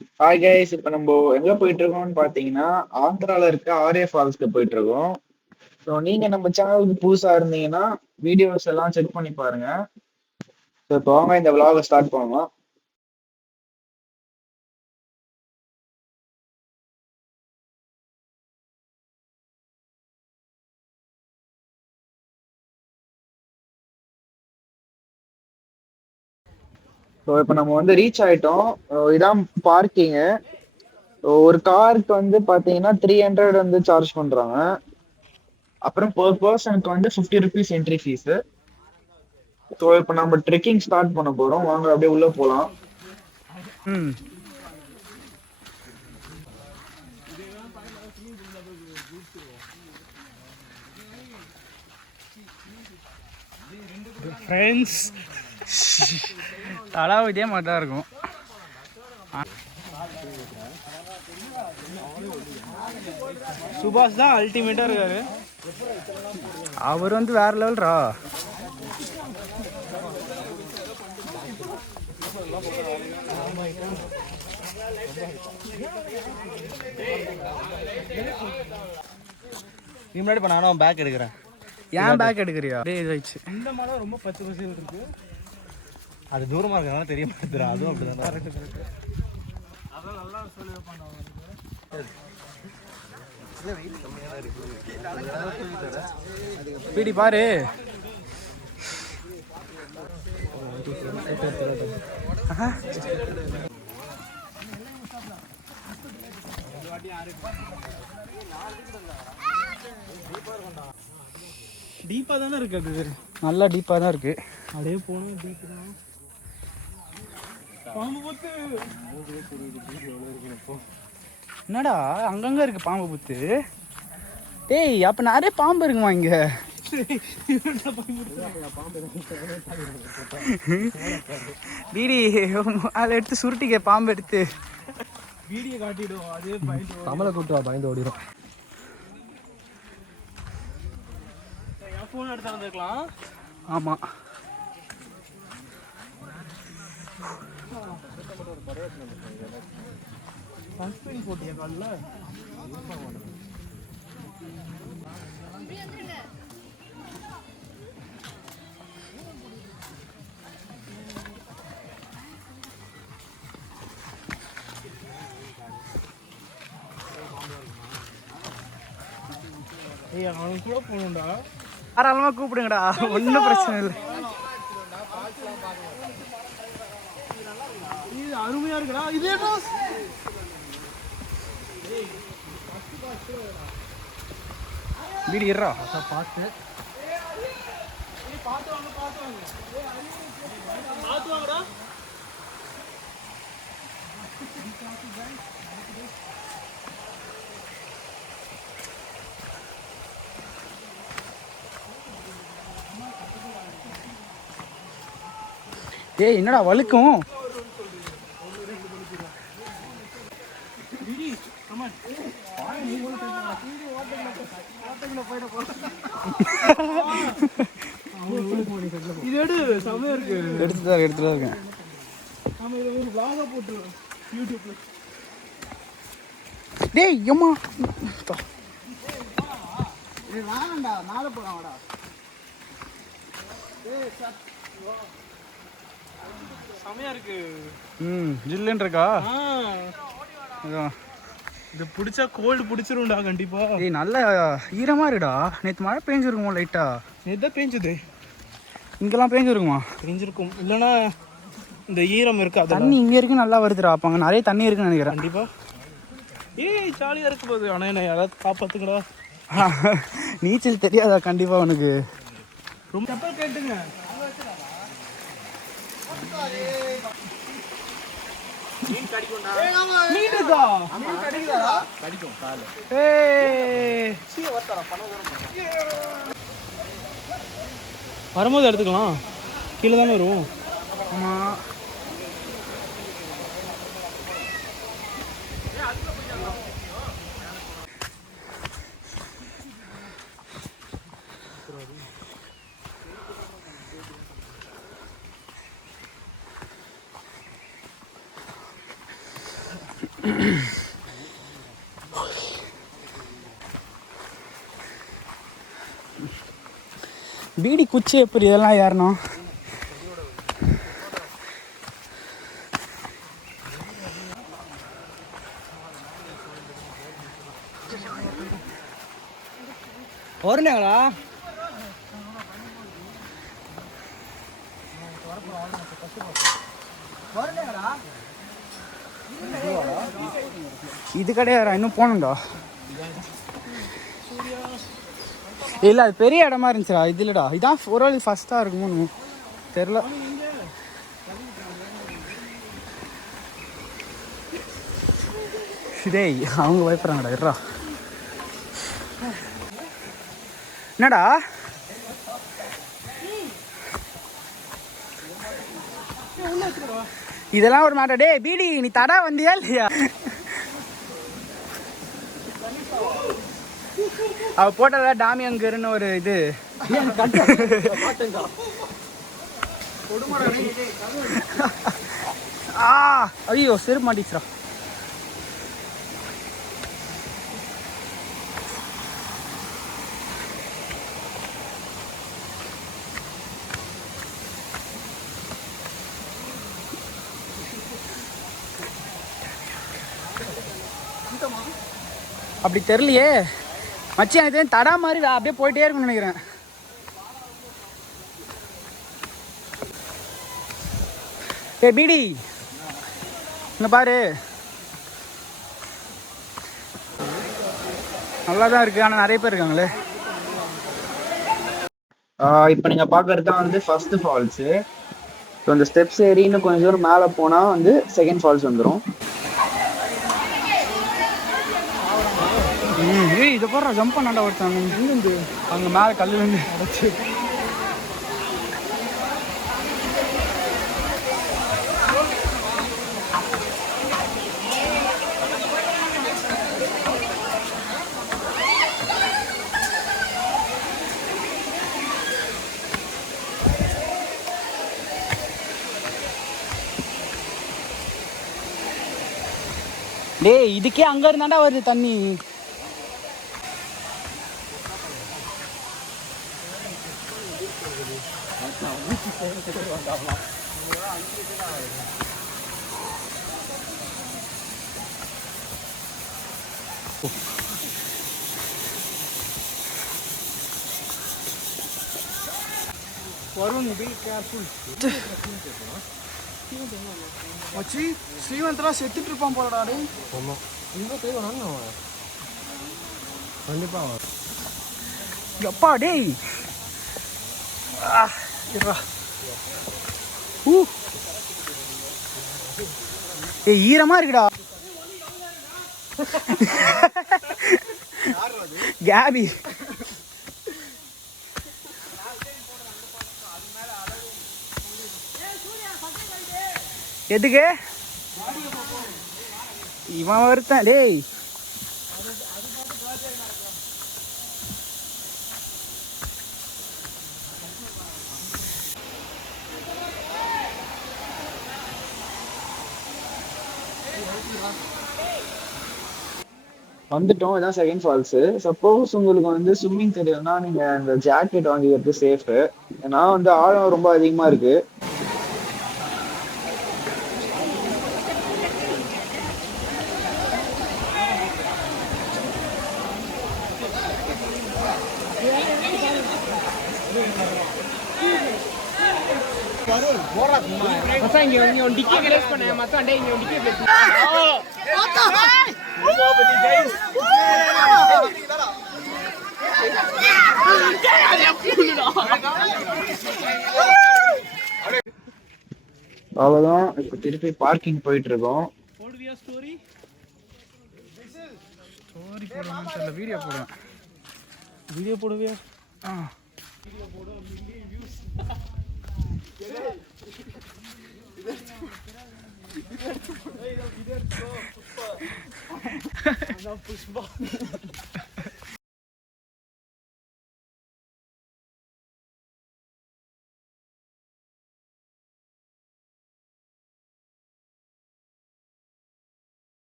Hi guys, இப்போ நம்ம எங்க போயிட்டு இருக்கோம்னு பாத்தீங்கன்னா ஆந்திரால இருக்க ஆர்ஏ ஃபால்ஸ்க்கு போயிட்டு இருக்கோம். ஸோ நீங்க நம்ம சேனலுக்கு புதுசா இருந்தீங்கன்னா வீடியோஸ் எல்லாம் செக் பண்ணி பாருங்க. ஸோ இப்போ வாங்க இந்த vlog ஸ்டார்ட் பண்ணலாம். ஸோ இப்போ நம்ம வந்து ரீச் ஆயிட்டோம். இதான் பார்க்கிங்கு. ஒரு காருக்கு வந்து பாத்தீங்கன்னா 300 வந்து சார்ஜ் பண்றாங்க. அப்புறம் per பர்சனுக்கு வந்து 50 ருபீஸ் என்ட்ரி ஃபீஸ். ஸோ இப்போ நம்ம ட்ரெக்கிங் ஸ்டார்ட் பண்ண போறோம். வாங்க அப்படியே உள்ள போலாம். ம் ஃப்ரெண்ட்ஸ், தலாவும் இதே மாதிரி தான் இருக்கும். சுபாஷ் தான் அல்டிமேட்டாக இருக்காரு. அவர் வந்து வேற லெவல்ரா. முன்னாடி இப்போ நானும் பேக் எடுக்கிறேன். ஏன் பேக் எடுக்கிறியா? இதாயிடுச்சு. இந்த மலை ரொம்ப பச்சை பசேல் இருக்கு. அது தூரமாக இருக்கிறதுனால தெரிய மாட்டேதுரா. அதுவும் அப்படி தானே. அதான் நல்லா சொல்லி பண்ணாங்க. பீடி பாரு. டீப்பாக தானே இருக்கு. அது நல்லா டீப்பாக தான் இருக்கு. அப்படியே போகணும். டீப்பு தான். பாம்பு புத்து என்னடா அங்கங்க இருக்கு பாம்பு புத்து. டேய், அப்ப நிறைய பாம்பு இருக்குமா இங்க? பீடி அதை எடுத்து சுருட்டிக்க. பாம்பு எடுத்து பீடியை காட்டிடும். அதே பயந்து தமிழை கூட்டு பயந்து ஓடிடும். ஃபோன் எடுத்து வந்துருக்கலாம். ஆமாம், சன்ஸ்கிரீன் போட்டியா காலில்? ஏய், அவனுக்கு கூட போகணும்டா. தாராளமாக கூப்பிடுங்கடா, ஒன்றும் பிரச்சனை இல்லை. இது அருமையா இருக்குடா. இதே வீடு ஏறா பார்த்து வாங்கடா. ஏய், என்னடா வழுக்கும்? இது எடு, செமையா இருக்கு. எடுத்துட்டு தான் இருக்கேன். நாம இதை ஒரு vlog-ஆ போட்டுருவோம் யூடியூப்ல. டேய் அம்மா, இது வேணாம்டா, மேலே போறாங்கடா. செமையா இருக்கு. ஜில்லுன்னு இருக்கா? இது பிடிச்சா கோல்டு பிடிச்சிரும்டா கண்டிப்பா. ஏய், நல்ல ஈரமா இருக்குடா. நேற்று மழை பெஞ்சிருக்குமோ லைட்டா? நேற்று தான் பெஞ்சுது. இங்கெல்லாம் பெஞ்சிருக்குமா? பெஞ்சிருக்கும். இல்லைன்னா இந்த ஈரம் இருக்கா? தண்ணி இங்கே இருக்கு, நல்லா வருதுடா. அப்போ அங்கே நிறைய தண்ணி இருக்குன்னு நினைக்கிறேன். கண்டிப்பா. ஏய், ஜாலியாக இருக்கு போது. ஆனால் என்ன யாராவது காப்பாத்துக்கடா. நீச்சல் தெரியாதா? கண்டிப்பா உனக்கு ரொம்ப தப்பா கேட்டுங்க. வரும்போது எடுத்துக்கலாம். கீழே தானே வரும். ஆமா, பீடி குச்சி எப்படி இதெல்லாம் ஏறணும்? வரணுங்களா? இது கிடையாது, இன்னும் போகணும்டா. இல்லை அது பெரிய இடமா இருந்துச்சுடா, இது இல்லைடா. இதான் ஒரு வேளை ஃபஸ்ட்டாக இருக்குமோ தெரில. டேய் அவங்க பயப்படுறாங்கடா, இருடா. என்னடா இதெல்லாம் ஒரு மாட்டா? டே பீடி நீ தடா வந்தியா இல்லையா? அவ போட்டதா டாமியங்கர்னு ஒரு இது. ஐயோ செருப்பு மாட்டிச்சுரா. அப்படி தெரியலையே மச்சி, எனக்கு தடா மாதிரி அப்படியே போயிட்டே இருக்கும்னு நினைக்கிறேன். ஏ பீடி இங்க பாரு, நல்லா தான் இருக்கு, ஆனால் நிறைய பேர் இருக்காங்களே. இப்போ நீங்க பாக்குறது தான் வந்து ஃபர்ஸ்ட் ஃபால்ஸ். ஸோ இந்த ஸ்டெப்ஸ் ஏறி இன்னும் கொஞ்சம் தூரம் மேலே போனா வந்து செகண்ட் ஃபால்ஸ் வந்துடும். ஏய் இதை போடுற ஜம்ப் பண்ணாண்டா ஒருத்தாங்க இருந்து அங்கே மேலே கல்லுலேருந்து அடைச்சி. டேய் இதுக்கே அங்கே இருந்தாண்டா வருது தண்ணி. Varun be careful. மச்சி ஸ்ரீவந்தெல்லாம் செத்துட்டு இருப்பான் போலடா. டேய் ஆமாம், இங்கே தேவையான கண்டிப்பாக. எப்பா டேய் ஏய் ஈரமா இருக்குடா. கேபி எதுக்கு இவன் ஒருத்தன்? டேய் வந்துட்டோம், இதான் செகண்ட் ஃபால்ஸ். சப்போஸ் உங்களுக்கு வந்து ஸ்விம்மிங் தெரியும்னா நீங்க இந்த ஜாக்கெட் வாங்கிக்கிறது சேஃபு. ஏன்னா வந்து ஆழம் ரொம்ப அதிகமா இருக்கு. அவ்வளவுதான், இப்ப திருப்பி பார்க்கிங் போயிட்டு இருக்கோம். ஸ்டோரி போடுவேன், வீடியோ போடுவேன். வீடியோ போடுவியா? புஷ்பா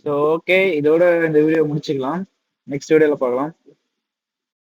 ஸோ ஓகே, இதோட இந்த வீடியோ முடிச்சுக்கலாம். நெக்ஸ்ட் வீடியோல பார்க்கலாம்.